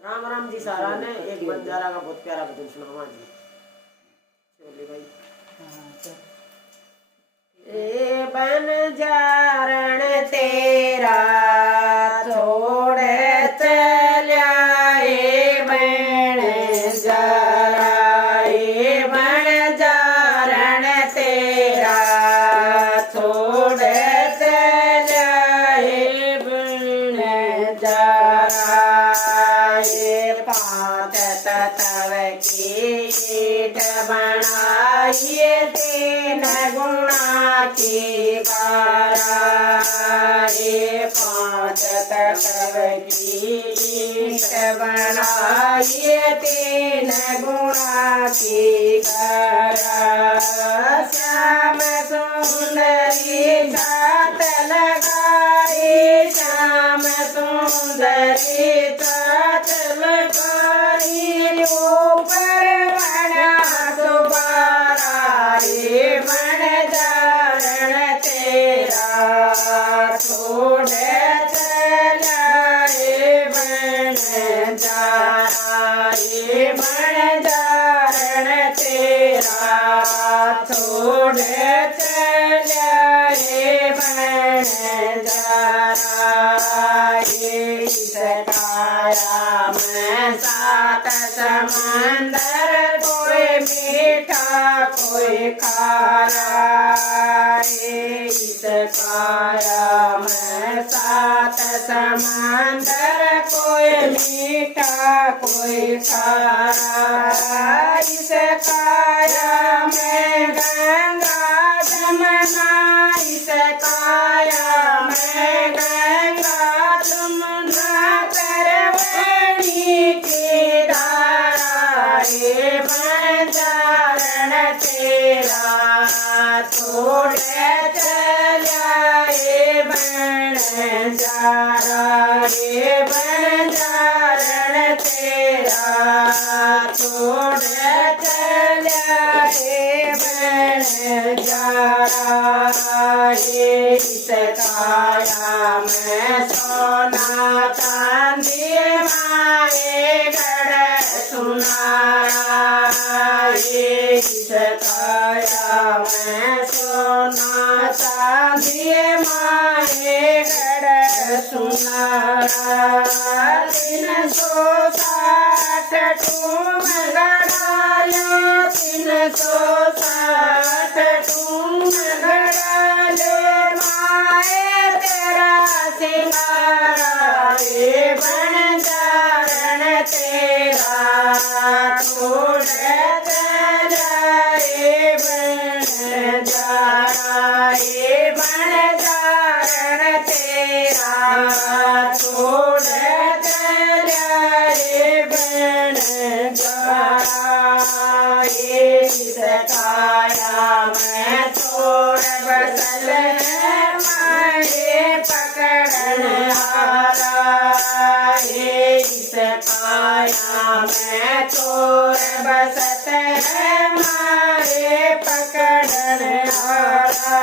राम राम जी सारा ने एक बंजारा का बहुत प्यारा भजन सुनावा जी। चलिए भाई। ए बंजारण तेरा छोड़ चल्या ए बंजारा ए बंजारण तेरा छोड़ चल्या ए बंजारा पाँच तत्व की ईट बनाइए तीन गुणा की कारा ये पाँच तत्व की ईट बनाइए तीन गुणा की कारा श्याम सुंदरी छात लगाई श्याम सुंदरी छात लगाई ऊपर बड़ा सुबारा ये बंजारण तेरा छोड़ चला ये बंजारा ये बंजारण तेरा छोड़ चला ये बंजारा ये सताया मैं सात समंदर कोई मीठा कोई खारा इस काया मैं सात समंदर कोई मीठा कोई खारा इस काया में गंगा जमुना इस काया में गंगा जमुना तरवणी की धारा ये बंजारण तेरा छोड़ चला ये बंजारा ये बंजारण तेरा छोड़ चला ये बंजारा ये इस काया में सोना चांदी माए गढ़ सुनारा ये इस काया में सोना चांदी माए गढ़ सुनारा 360 टूम गढ़ालो 360 टूम गढ़ालो माए तेरा सिंगारा ये बंजारण तेरा छोड़ चला ये बंजारा ये बंजारण तेरा छोड़ चला ये बंजारा ये इस काया में छोड़ बसल माए पकड़न हारा ये इस काया में छोड़ बसत माए पकड़न हारा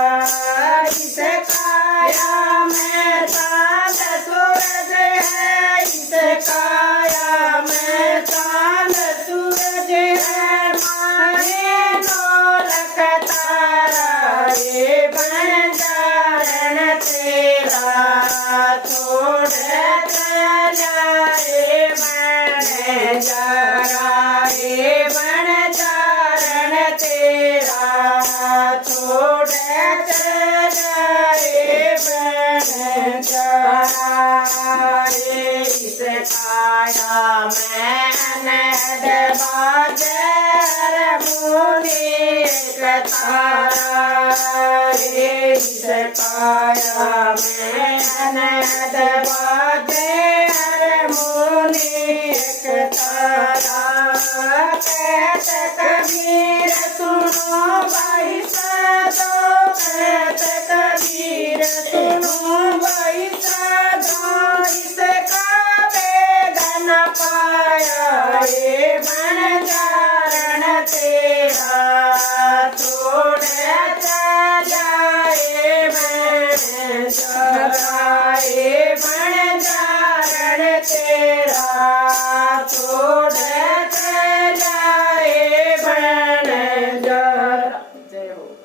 इस काया में चांद सूरज है इस काया में चांद सूरज है माए ढोलक तारा ये बंजारण तेरा छोड़ चला ये बंजारा ये बंजारण तेरा छोड़ चला ये बंजारा ये इस काया में अनहद बाजार मुनि तारा ये इस काया में अनहद बाजार मुनि तारा कहत कबीर सुनो भाई साधो कहत कबीर सुनो भाई साधो इसका वेदन पाया ये बंजारण तेरा छोड़ चला ये बंजारा ये बंजारण तेरा થોડે તે જાય ભણ જરા. જય હો.